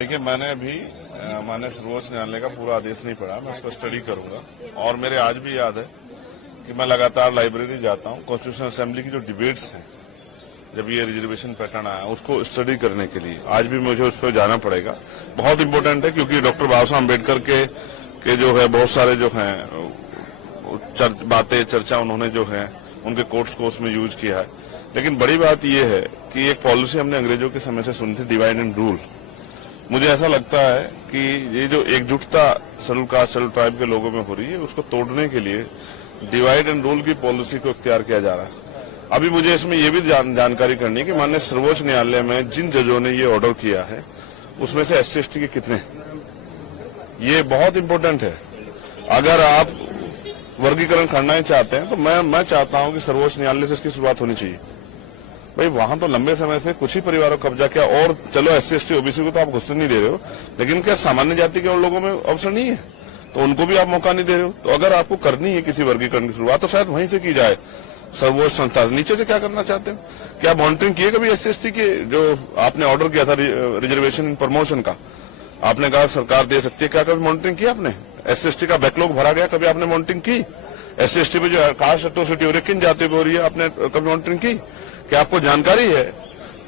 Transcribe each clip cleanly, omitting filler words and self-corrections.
देखिए, मैंने अभी माननीय सर्वोच्च न्यायालय का पूरा आदेश नहीं पढ़ा। मैं उसको स्टडी करूंगा और मेरे आज भी याद है कि मैं लगातार लाइब्रेरी जाता हूं कॉन्स्टिट्यूशन असेंबली की जो डिबेट्स हैं, जब ये रिजर्वेशन पैटर्न आया उसको स्टडी करने के लिए आज भी मुझे उस पर जाना पड़ेगा। बहुत इंपॉर्टेंट है क्योंकि डॉक्टर बाबा साहब अम्बेडकर के जो है बहुत सारे जो हैं बातें चर्चा उन्होंने जो है उनके कोर्ट्स को उसमें यूज किया है। लेकिन बड़ी बात यह है कि एक पॉलिसी हमने अंग्रेजों के समय से सुनी थी, डिवाइड एंड रूल। मुझे ऐसा लगता है कि ये जो एकजुटता शेड्यूल कास्ट शेड्यूल ट्राइब के लोगों में हो रही है उसको तोड़ने के लिए डिवाइड एंड रूल की पॉलिसी को इख्तियार किया जा रहा है। अभी मुझे इसमें यह भी जानकारी करनी है कि माननीय सर्वोच्च न्यायालय में जिन जजों ने ये ऑर्डर किया है उसमें से SC/ST के कितने, ये बहुत इंपॉर्टेंट है। अगर आप वर्गीकरण करना ही चाहते हैं तो मैं चाहता हूं कि सर्वोच्च न्यायालय से इसकी शुरुआत होनी चाहिए। भाई वहां तो लंबे समय से कुछ ही परिवारों को कब्जा किया और चलो SC/ST OBC को तो आप घुसने नहीं दे रहे हो, लेकिन क्या सामान्य जाति के और लोगों में अवसर नहीं है तो उनको भी आप मौका नहीं दे रहे हो। तो अगर आपको करनी है किसी वर्गीकरण की शुरुआत तो शायद वहीं से की जाए, सर्वोच्च संस्था। नीचे से क्या करना चाहते हो? क्या मॉनिटरिंग किए कभी SC/ST के जो आपने ऑर्डर किया था रिजर्वेशन इन प्रमोशन का, आपने कहा सरकार दे सकती है, क्या कभी मॉनिटरिंग किया आपने? SC/ST का बैकलॉग भरा गया, कभी आपने मॉनिटरिंग की? SC/ST पे जो कास्ट एट्रोसिटी हो रही है किन जातियों पे हो रही है, आपने कभी मॉनिटरिंग की? क्या आपको जानकारी है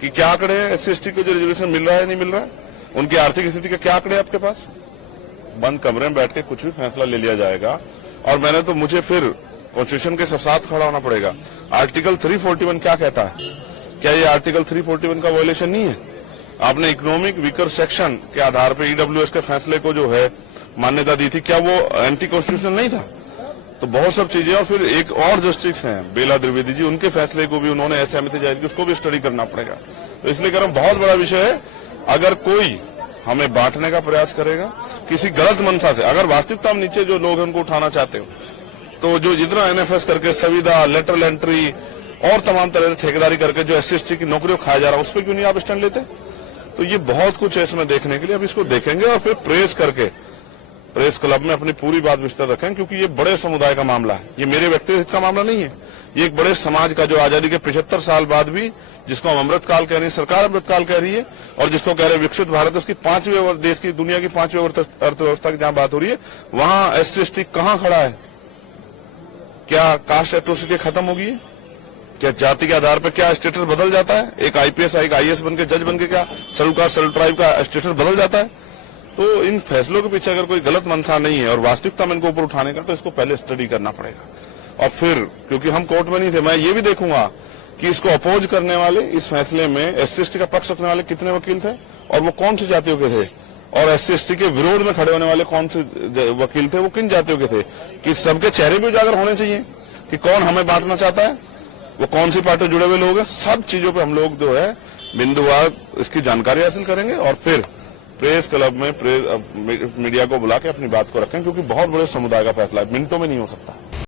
कि क्या आंकड़े हैं SC/ST को जो रिजर्वेशन मिल रहा है नहीं मिल रहा है, उनकी आर्थिक स्थिति के क्या आंकड़े आपके पास? बंद कमरे में बैठ के कुछ भी फैसला ले लिया जाएगा और मुझे फिर कॉन्स्टिट्यूशन के साथ खड़ा होना पड़ेगा। आर्टिकल 341 क्या कहता है? क्या ये आर्टिकल 341 का वायलेशन नहीं है? आपने इकोनॉमिक वीकर सेक्शन के आधार पर EWS के फैसले को जो है मान्यता दी थी, क्या वो एंटी कॉन्स्टिट्यूशनल नहीं था? तो बहुत सब चीजें। और फिर एक और जस्टिस हैं बेला द्विवेदी जी, उनके फैसले को भी उन्होंने असहमति जाहिर की, उसको भी स्टडी करना पड़ेगा। तो इसलिए कह रहा हूं बहुत बड़ा विषय है। अगर कोई हमें बांटने का प्रयास करेगा किसी गलत मंशा से, अगर वास्तविकता में नीचे जो लोग हैं उनको उठाना चाहते हो तो जो जितना NFS करके संविदा, लेटरल एंट्री और तमाम तरह की ठेकेदारी करके जो SC/ST की नौकरियों खाया जा रहा है उस पर क्यों नहीं आप स्टैंड लेते? तो ये बहुत कुछ है इसमें देखने के लिए। अब इसको देखेंगे और फिर प्रेस करके प्रेस क्लब में अपनी पूरी बात विस्तार रखें, क्योंकि ये बड़े समुदाय का मामला है, ये मेरे व्यक्तिगत का मामला नहीं है। ये एक बड़े समाज का जो आजादी के 75 साल बाद भी, जिसको हम अमृतकाल कह रहे हैं, सरकार अमृतकाल कह रही है, और जिसको कह रहे हैं विकसित भारत, उसकी देश की दुनिया की 5वीं अर्थव्यवस्था की जहां बात हो रही है, वहां SC/ST कहां खड़ा है? क्या कास्ट एट्रोसिटी खत्म होगी? क्या जाति के आधार पर क्या स्टेटस बदल जाता है? एक IPS एक IAS बन के जज बन के क्या शेड्यूल कास्ट शेड्यूल ट्राइब का स्टेटस बदल जाता है? तो इन फैसलों के पीछे अगर कोई गलत मंशा नहीं है और वास्तविकता में इनको ऊपर उठाने का, तो इसको पहले स्टडी करना पड़ेगा। और फिर क्योंकि हम कोर्ट में नहीं थे, मैं ये भी देखूंगा कि इसको अपोज करने वाले, इस फैसले में SC/ST का पक्ष रखने वाले कितने वकील थे और वो कौन सी जातियों के थे, और SC/ST के विरोध में खड़े होने वाले कौन से वकील थे, वो किन जातियों के थे, कि सबके चेहरे भी उजागर होने चाहिए कि कौन हमें बांटना चाहता है, वो कौन सी पार्टी जुड़े हुए लोग हैं। सब चीजों पर हम लोग जो है बिंदुवार इसकी जानकारी हासिल करेंगे और फिर प्रेस क्लब में मीडिया को बुला के अपनी बात को रखें, क्योंकि बहुत बड़े समुदाय का फैसला है, मिनटों में नहीं हो सकता।